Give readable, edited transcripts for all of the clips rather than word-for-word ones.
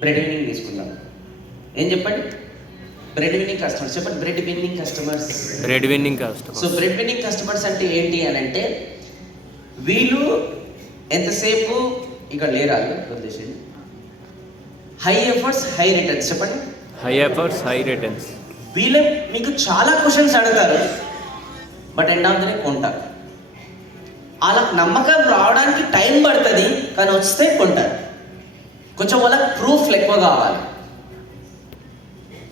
Bread winnowing తీసుకుందాం. ఏం చెప్పండి? బ్రెడ్ విన్నింగ్ కస్టమర్స్ చెప్పండి. Bread winning customers. Bread winning customers. So bread winning customers అంటే ఏంటి అని అంటే, వీళ్ళు ఎంతసేపు ఇక్కడ లేరాలి వదిలేసేది. High efforts high returns. చెప్పండి. High efforts high returns. వీళ్ళు మీకు చాలా క్వశ్చన్స్ అడుగుతారు, but end of the day కొంటారు. వాళ్ళకి నమ్మకం రావడానికి టైం పడుతుంది, కానీ వస్తే కొంటారు. కొంచెం వాళ్ళకి ప్రూఫ్లు ఎక్కువ కావాలి,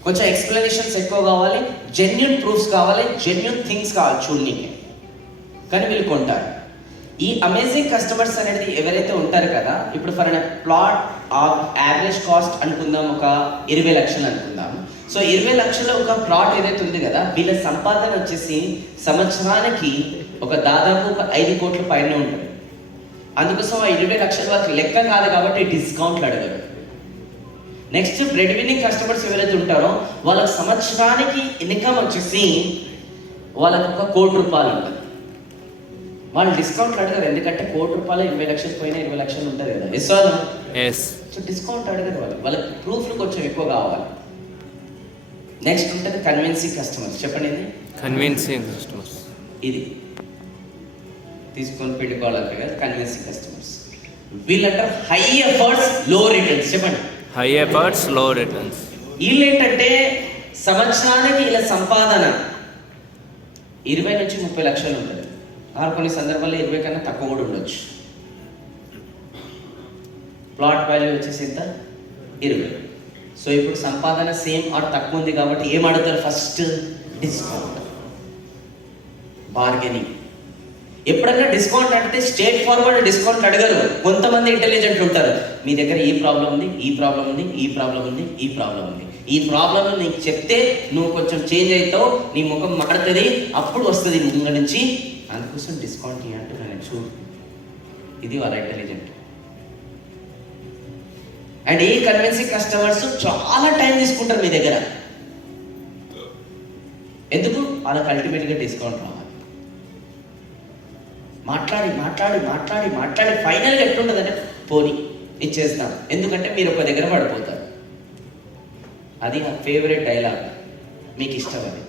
కొంచెం ఎక్స్ప్లెనేషన్స్ ఎక్కువ కావాలి, జెన్యున్ ప్రూఫ్స్ కావాలి, జెన్యున్ థింగ్స్ కావాలి చూడనీకి, కానీ వీళ్ళు కొంటారు. ఈ అమేజింగ్ కస్టమర్స్ అనేది ఎవరైతే ఉంటారు కదా, ఇప్పుడు ఫర్ ప్లాట్ యావరేజ్ కాస్ట్ అనుకుందాం, ఒక 20 లక్షలు అనుకుందాం. సో 20 లక్షల ఒక ప్లాట్ ఏదైతే ఉంది కదా, వీళ్ళ సంపాదన వచ్చేసి సంవత్సరానికి ఒక దాదాపు ఒక 5 కోట్ల పైన ఉంటుంది. అందుకోసం ఆ 20 లక్షల వరకు లెక్క కాదు కాబట్టి డిస్కౌంట్లు అడగరు. నెక్స్ట్ బ్రెడ్ విన్నింగ్ కస్టమర్స్ ఎవరైతే ఉంటారో వాళ్ళకి సంవత్సరానికి ఇన్కమ్ వచ్చేసి వాళ్ళకి ఒక 1 కోటి రూపాయలు ఉంటుంది. వాళ్ళు డిస్కౌంట్లు అడగరు, ఎందుకంటే 1 కోటి రూపాయలు 20 లక్షలు పోయినా 20 లక్షలు ఉంటుంది కదా. Yes or no? Yes. So discount అడగరు వాళ్ళకి ప్రూఫ్లు కొంచెం ఎక్కువ కావాలి. నెక్స్ట్ ఉంటుంది కన్విన్సింగ్ కస్టమర్స్. చెప్పండి. ఇది కన్విన్సింగ్ కస్టమర్స్. ఇది తీసుకొని పెట్టుకోవాలి కదా, కన్విన్సింగ్ కస్టమర్స్. వీళ్ళంటారు హై ఎఫర్ట్స్ లో రిటర్న్స్. చెప్పండి. హై ఎఫర్ట్స్ లో రిటర్న్స్. వీళ్ళు ఏంటంటే సంవత్సరానికి ఇలా సంపాదన 20 నుంచి 30 లక్షలు ఉంటుంది. కొన్ని సందర్భాల్లో 20 కన్నా తక్కువ కూడా ఉండొచ్చు. ప్లాట్ వాల్యూ వచ్చేసి ఎంత? 20. సో ఇప్పుడు సంపాదన సేమ్ ఆర్ తక్కువ ఉంది కాబట్టి ఏం అడుగుతారు? First discount, bargaining. ఎప్పుడైనా డిస్కౌంట్ అంటే స్ట్రేట్ ఫార్వర్డ్ డిస్కౌంట్ అడగరు. కొంతమంది ఇంటెలిజెంట్ ఉంటారు, మీ దగ్గర ఈ ప్రాబ్లం ఉంది, ఈ ప్రాబ్లం ఉంది, ఈ ప్రాబ్లం ఉంది, ఈ ప్రాబ్లం ఉంది, ఈ ప్రాబ్లం నీకు చెప్తే నువ్వు కొంచెం చేంజ్ అవుతావు, నీ ముఖం మాడుతుంది, అప్పుడు వస్తుంది ముందు నుంచి, అందుకోసం డిస్కౌంట్ అంటున్నాను. చూడు, ఇది వాళ్ళ ఇంటెలిజెంట్. అండ్ ఈ కన్విన్సింగ్ కస్టమర్స్ చాలా టైం తీసుకుంటారు మీ దగ్గర. ఎందుకు? వాళ్ళకి అల్టిమేట్గా డిస్కౌంట్ రావాలి. మాట్లాడి మాట్లాడి మాట్లాడి మాట్లాడి ఫైనల్గా ఎట్లుంటుందంటే పోనీ ఇచ్చేస్తాం, ఎందుకంటే మీరు ఒక దగ్గర పడిపోతారు. అది నా ఫేవరెట్ డైలాగ్, మీకు ఇష్టం అది.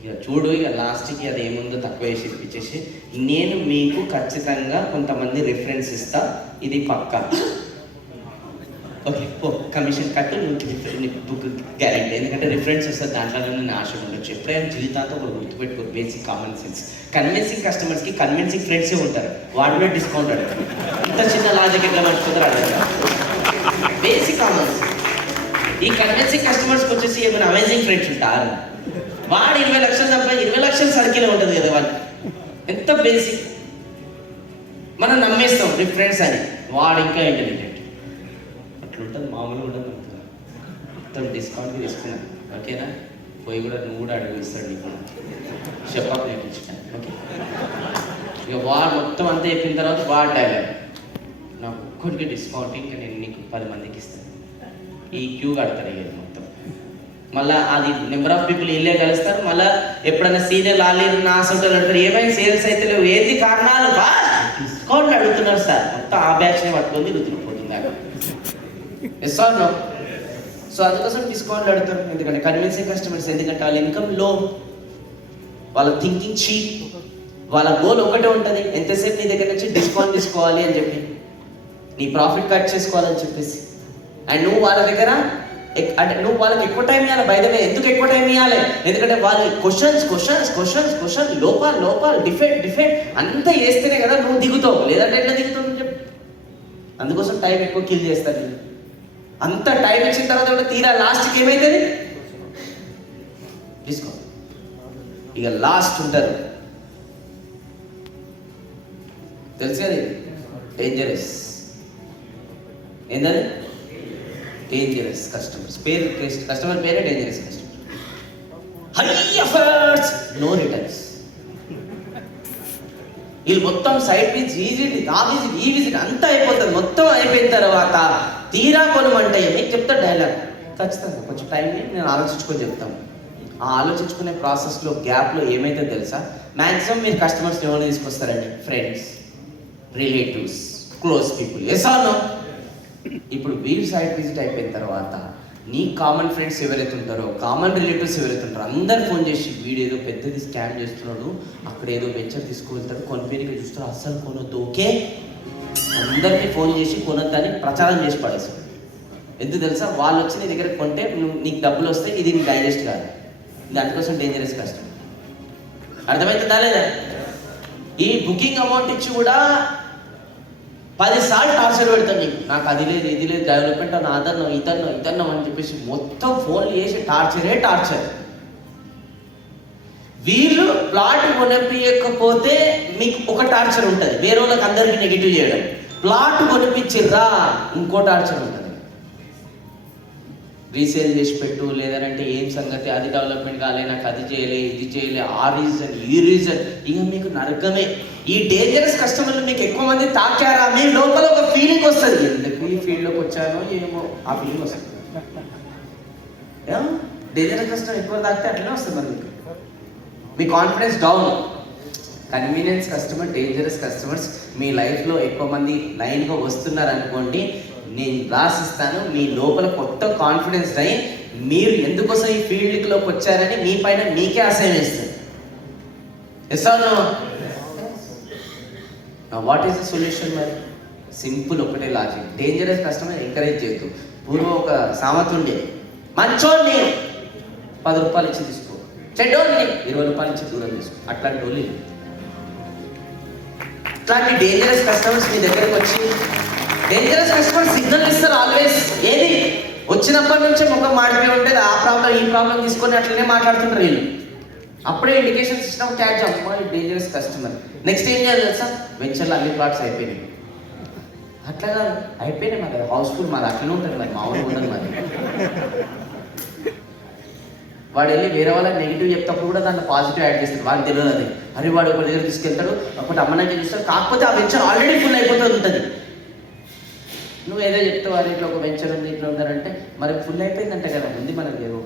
ఇక చూడు, ఇక లాస్ట్కి అది ఏముందో తక్కువ వేసి ఇప్పించేసి, నేను మీకు ఖచ్చితంగా కొంతమంది రిఫరెన్స్ ఇస్తా, ఇది పక్కా. ఓకే పో, కమిషన్ కట్టు, బుక్ గ్యారెంటీ, ఎందుకంటే రిఫరెన్స్ వస్తుంది, దాంట్లో నేను ఆశ ఉండొచ్చు. ఎప్పుడైనా జీవితాంతో ఒక గుర్తుపెట్టుకో, బేసిక్ కామన్ సెన్స్. కన్విన్సింగ్ కస్టమర్స్కి కన్విన్సింగ్ ఫ్రెండ్సే ఉంటారు, వాడి మీద డిస్కౌంట్ అడగరు. ఇంత చిన్న లాజిక్ ఎట్లా మర్చిపోతారు అడగరు, బేసిక్ కామన్ సెన్స్. ఈ కన్విన్సింగ్ కస్టమర్స్కి వచ్చేసి ఏమైనా అమేజింగ్ ఫ్రెండ్స్ ఉంటారు. వాడు 20 లక్షలు తప్ప 20 లక్షల సర్కిల్ ఉంటుంది కదా వాళ్ళు. ఎంత బేసిక్, మనం నమ్మేస్తాం రిఫరెన్స్ అని, వాడు ఇంకా ఇంటెలిజెంట్. అట్లుంటుంది, మామూలుగా ఉంటుంది. మొత్తం డిస్కౌంట్కి తీసుకున్నాను. ఓకేనా? పోయి కూడా నువ్వు కూడా అడుగు ఇస్తాడు నీకు చెప్పాక నేర్పించాను. ఓకే, ఇక వాడు మొత్తం అంతా చెప్పిన తర్వాత వాడు డైలాగ్, నాకు ఒక్కడికి డిస్కౌంట్, ఇంకా నేను నీకు 10 మందికి ఇస్తాను. ఈ క్యూ కడతారు ఇక మొత్తం. మళ్ళీ అది నెంబర్ ఆఫ్ పీపుల్ ఇల్లే కలుస్తారు. మళ్ళీ ఎప్పుడైనా సీనియర్ ఆలేదు నా అసలు అడుగుతారు, ఏమైనా సేల్స్ అయితే లేవు, ఏంది కారణాలు? డిస్కౌంట్ అడుగుతున్నారు సార్. మొత్తం ఆ బ్యాచ్నే పట్టుకుంది రుద్దుకుపోతుంది దాకా. Yes or no? సో అందుకోసం డిస్కౌంట్లు అడుగుతారు. ఎందుకంటే కన్విన్సింగ్ కస్టమర్స్, ఎందుకంటే వాళ్ళ ఇన్కమ్ లో, వాళ్ళ థింకింగ్ చీప్, వాళ్ళ గోల్ ఒకటే ఉంటుంది, ఎంతసేపు నీ దగ్గర నుంచి డిస్కౌంట్ తీసుకోవాలి అని చెప్పి, నీ ప్రాఫిట్ కట్ చేసుకోవాలని చెప్పేసి. అండ్ నువ్వు వాళ్ళ దగ్గర అంటే నువ్వు వాళ్ళకి ఎక్కువ టైం ఇవ్వాలి. బయటనే ఎందుకు ఎక్కువ టైం ఇవ్వాలి? ఎందుకంటే వాళ్ళు క్వశ్చన్స్ లోపాలు డిఫెక్ట్ అంతా చేస్తేనే కదా నువ్వు దిగుతావు, లేదంటే ఎట్లా దిగుతావు చెప్పు. అందుకోసం టైం ఎక్కువ కిల్ చేస్తారు. అంత టైం ఇచ్చిన తర్వాత కూడా తీరా లాస్ట్కి ఏమవుతుంది? తీసుకో. ఇక లాస్ట్ ఉంటారు, తెలుసు కదా, డేంజరస్. ఏంటది? Dangerous customers. కస్టమర్ పేరే dangerous customer. High efforts no returns. వీళ్ళు మొత్తం సైట్ విజిట్ ఆ విజిట్ ఈ విజిట్ అంతా అయిపోతుంది. మొత్తం అయిపోయిన తర్వాత తీరా కొనమంటే మీకు చెప్తా డైలాగ్, ఖచ్చితంగా కొంచెం టైం నేను ఆలోచించుకొని చెప్తాను. ఆ ఆలోచించుకునే ప్రాసెస్లో గ్యాప్లో ఏమైతే తెలుసా, మ్యాక్సిమం మీరు కస్టమర్స్ ఎవరైనా తీసుకొస్తారండి? Friends, relatives, close people. Yes or no? ఇప్పుడు వీడి సైట్ విజిట్ అయిపోయిన తర్వాత నీ కామన్ ఫ్రెండ్స్ ఎవరైతే ఉంటారో, కామన్ రిలేటివ్స్ ఎవరైతే ఉంటారో అందరు ఫోన్ చేసి వీడు ఏదో పెద్దది స్కామ్ చేస్తున్నాడు, అక్కడ ఏదో వెంచర్ తీసుకువెళ్తాడు, కొనిపేరుగా చూస్తాడు, అస్సలు కొనొద్దు, ఓకే? అందరికీ ఫోన్ చేసి కొనొద్దని ప్రచారం చేసి పడేస్తాడు. ఎందుకు తెలుసా? వాళ్ళు వచ్చి నీ దగ్గర కొంటే నీకు డబ్బులు వస్తాయి, ఇది నీకు డైజెస్ట్ కాదు. దానికోసం డేంజరస్ కష్టం. అర్థమవుతుందా లేదా? ఈ బుకింగ్ అమౌంట్ ఇచ్చి కూడా 10 సార్లు టార్చర్ పెడతాను నీకు, నాకు అది లేదు ఇది లేదు, డెవలప్మెంట్ అని ఇతన్నో అని చెప్పేసి మొత్తం ఫోన్లు చేసి టార్చర్. వీళ్ళు ప్లాట్ కొనిపించకపోతే మీకు ఒక టార్చర్ ఉంటుంది, వేరే వాళ్ళకి అందరికీ నెగిటివ్ చేయడం. ప్లాట్ కొనిపించిర్రా ఇంకో టార్చర్ ఉంటుంది, రీసేల్ చేసి పెట్టు, లేదంటే ఏం సంగతి, అది డెవలప్మెంట్ కాలే, నాకు అది చేయలే, ఇది చేయలే, ఆ రీజన్ ఈ రీజన్, ఇక మీకు నరకమే. ఈ డేంజరస్ కస్టమర్లు మీకు ఎక్కువ మంది తాకారా, మీ లోపల ఒక ఫీలింగ్ వస్తుంది, ఎందుకు ఈ ఫీల్డ్లోకి వచ్చానో ఏమో, ఆ ఫీలింగ్ వస్తుంది. డేంజరస్ కస్టమర్ ఎక్కువ తాకితే అట్లనే వస్తుంది మరి మీ confidence down. Convenience customer, dangerous customers మీ లైఫ్లో ఎక్కువ మంది లైన్గా వస్తున్నారు అనుకోండి, నేను రాసిస్తాను, మీ లోపల కొత్త కాన్ఫిడెన్స్ అయ్యి మీరు ఎందుకోసం ఈ ఫీల్డ్లోకి వచ్చారని మీ పైన మీకే అసహ్యం వేస్తుంది. Yes or no? What is the solution? మరి సింపుల్, ఒకటే లాజిక్. డేంజరస్ కస్టమర్ ఎంకరేజ్ చేస్తూ, పూర్వం ఒక సామెత ఉండే, మంచోడిని 10 రూపాయలు ఇచ్చి తీసుకో, చెడ్డోడిని 20 రూపాయలు ఇచ్చి దూరం తీసుకో. అట్లాంటి వాళ్ళు ఇట్లాంటి డేంజరస్ కస్టమర్స్ మీ దగ్గరకు వచ్చి, డేంజరస్ కస్టమర్ సిగ్నల్ ఇస్తారు ఆల్వేస్. ఏది వచ్చినప్పటి నుంచే ముఖం మాడిపోయి ఉంటుంది, ఆ ప్రాబ్లం ఈ ప్రాబ్లం తీసుకొని అట్లనే మాట్లాడుతుంటారు వీళ్ళు. అప్పుడే ఇండికేషన్స్ ఇచ్చినాం, క్యాచ్ అమ్మా ఈ డేంజరస్ కస్టమర్. నెక్స్ట్ ఏం చేయాలి తెలుసా? వెంచర్లో అన్ని ప్లాట్స్ అయిపోయినాయి. అట్లా కాదు, అయిపోయినాయి మాది, హౌస్ఫుల్ మాది, అట్లనే ఉంటుంది మరి, మామూలుగా ఉండదు మాది. వాడు వెళ్ళి వేరే వాళ్ళకి నెగిటివ్ చెప్తప్పుడు కూడా దాంట్లో పాజిటివ్ యాడ్ చేస్తాడు, వాడికి తెలియదు అది. అరే వాడు ఒక దగ్గర తీసుకెళ్తాడు, ఒకటి అమ్మనాకి చూస్తాడు, కాకపోతే ఆ వెంచర్ ఆల్రెడీ ఫుల్ అయిపోతుంది ఉంటుంది. నువ్వు ఏదో చెప్తావు, వారి ఇట్లా ఒక వెంచర్ ఉంది ఇట్లా ఉందంటే, మరి ఫుల్ అయిపోయిందంటే కదా, ఉంది మనకి ఏదో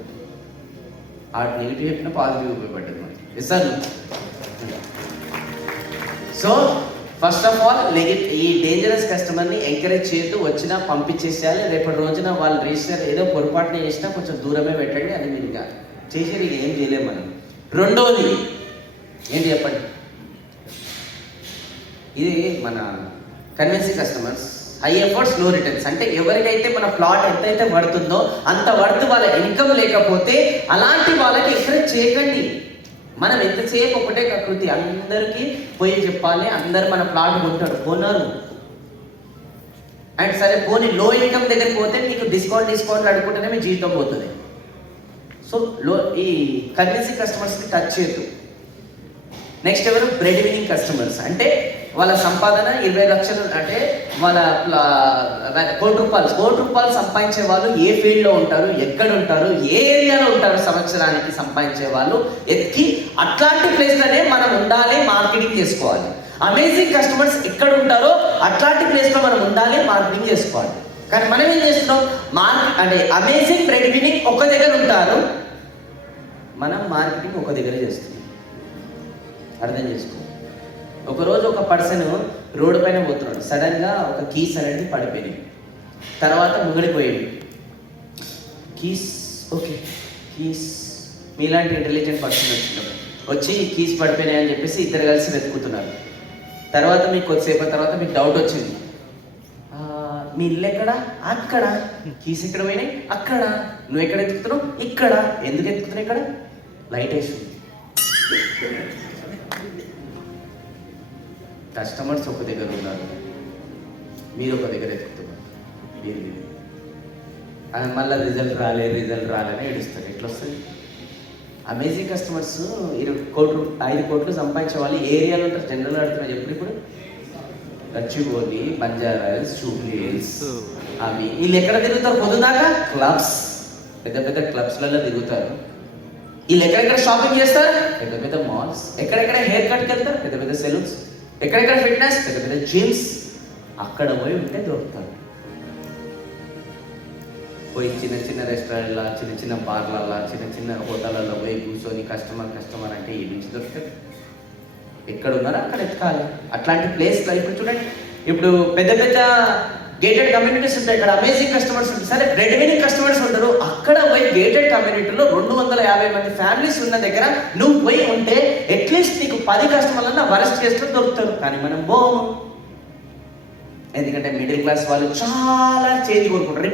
ఆ నెగిటివ్ చెప్పిన పాజిటివ్ ఉపయోగపడ్డది మనకి. Yes sir? So first of all ఈ డేంజరస్ కస్టమర్ని ఎంకరేజ్ చేయొద్దు, వచ్చినా పంపించేసేయాలి. రేపటి రోజున వాళ్ళు రిజిస్టర్ ఏదో పొరపాటున చేసినా కొంచెం దూరమే పెట్టండి, అది మీరు ఇంకా చేసేది ఏం చేయలేము మనం. రెండోది ఏంటి చెప్పండి? ఇది మన కన్విన్సింగ్ కస్టమర్స్, హై ఎఫర్ట్స్ లో రిటర్న్స్. అంటే ఎవరికైతే మన ప్లాట్ ఎంతైతే పడుతుందో అంత వర్త్ వాళ్ళ ఇన్కమ్ లేకపోతే అలాంటి వాళ్ళకి ఎంకరేజ్ చేయకండి. మనం ఎంతసేపు ఒకటే ప్రకృతి, అందరికీ పోయి చెప్పాలి, అందరు మన ప్లాట్ కొంటారు, కొనరు. అండ్ సరే పోనీ లో ఇన్కమ్ దగ్గరికి పోతే మీకు డిస్కౌంట్ అడుగుకుంటేనే మీ జీవితం పోతుంది. సో ఈ కన్విన్సింగ్ కస్టమర్స్ని టచ్ చేయొద్దు. నెక్స్ట్ ఎవరు? Bread winning customers. అంటే వాళ్ళ సంపాదన 20 లక్షలు, అంటే వాళ్ళ కోటి రూపాయలు సంపాదించే వాళ్ళు ఏ ఫీల్డ్లో ఉంటారు, ఎక్కడ ఉంటారు, ఏ ఏరియాలో ఉంటారు, సంవత్సరానికి సంపాదించే వాళ్ళు ఎక్కి అట్లాంటి ప్లేస్లోనే మనం ఉండాలి, మార్కెటింగ్ చేసుకోవాలి. అమేజింగ్ కస్టమర్స్ ఎక్కడ ఉంటారో అట్లాంటి ప్లేస్లో మనం ఉండాలి, మార్కెటింగ్ చేసుకోవాలి. కానీ మనం ఏం చేస్తున్నాం? అంటే అమేజింగ్, బ్రెడ్ వినింగ్ ఒక దగ్గర ఉంటారు, మనం మార్కెటింగ్ ఒక దగ్గర చేస్తున్నాం. అర్థం చేసుకో. ఒకరోజు ఒక పర్సన్ రోడ్డు పైన పోతున్నాడు, సడన్గా ఒక కీస్ అనేది పడిపోయినాయి. తర్వాత ముంగడిపోయాడు, కీస్ ఓకే కీస్, మీలాంటి ఇంటెలిజెంట్ పర్సన్ వచ్చి కీస్ పడిపోయినాయి అని చెప్పేసి ఇద్దరు కలిసి వెతుకుతున్నారు. తర్వాత మీకు కొద్దిసేపు తర్వాత మీకు డౌట్ వచ్చింది, మీ ఇల్లు ఎక్కడ? అక్కడ. కీస్ ఎక్కడ పోయినాయి? అక్కడ. నువ్వు ఎక్కడ ఎత్తుకుతున్నావు? ఇక్కడ. ఎందుకు ఎత్తుకుతున్నావు? ఇక్కడ లైట్ వేసింది. కస్టమర్స్ ఒక దగ్గర ఉన్నారు, మీరు ఒక దగ్గర ఎత్తుకుతున్నారు. మీరు అది మళ్ళీ రిజల్ట్ రాలేని ఏడుస్తారు. ఎట్లా వస్తుంది? అమేజింగ్ కస్టమర్స్ 5 కోట్లు సంపాదించే వాళ్ళు ఏ ఏరియాలో ఉంటారు? జనరల్ అడుగుతున్నారు. ఇప్పుడు Gachibowli, Banjara hills, Jubilee hills, అవి వీళ్ళు ఎక్కడ తిరుగుతారు? పొద్దుదాకా క్లబ్స్, పెద్ద క్లబ్స్లలో తిరుగుతారు. వీళ్ళు ఎక్కడెక్కడ షాపింగ్ చేస్తారు? పెద్ద మాల్స్. ఎక్కడెక్కడ హెయిర్ కట్కి వెళ్తారు? పెద్ద సెలూన్స్. ఎక్కడెక్కడ ఫిట్నెస్? పెద్ద జిమ్స్. అక్కడ పోయి ఉంటే దొరుకుతారు. పోయి చిన్న రెస్టారెంట్ల, చిన్న బార్లల్లో, చిన్న హోటళ్ళలో పోయి కూర్చొని కస్టమర్ అంటే ఈ నుంచి దొరుకుతారు. ఎక్కడ ఉన్నారో అక్కడ ఎత్తుకాలి. అట్లాంటి ప్లేస్లో ఇప్పుడు చూడండి, ఇప్పుడు పెద్ద గేటెడ్ కమ్యూనిటీస్ ఉంటాయి, ఇక్కడ అమేజింగ్ కస్టమర్స్ ఉంటారు, సరే బ్రెడ్ వినింగ్ కస్టమర్స్ ఉంటారు. అక్కడ పోయి గేటెడ్ కమ్యూనిటీలో 250 మంది ఫ్యామిలీస్ ఉన్న దగ్గర నువ్వు పోయి ఉంటే అట్లీస్ట్ నీకు 10 కస్టమర్లన్నా వరస్ట్ కేసులో దొరుకుతారు. కానీ మనం పోము, ఎందుకంటే మిడిల్ క్లాస్ వాళ్ళు చాలా చేంజ్ కోరుకుంటారు.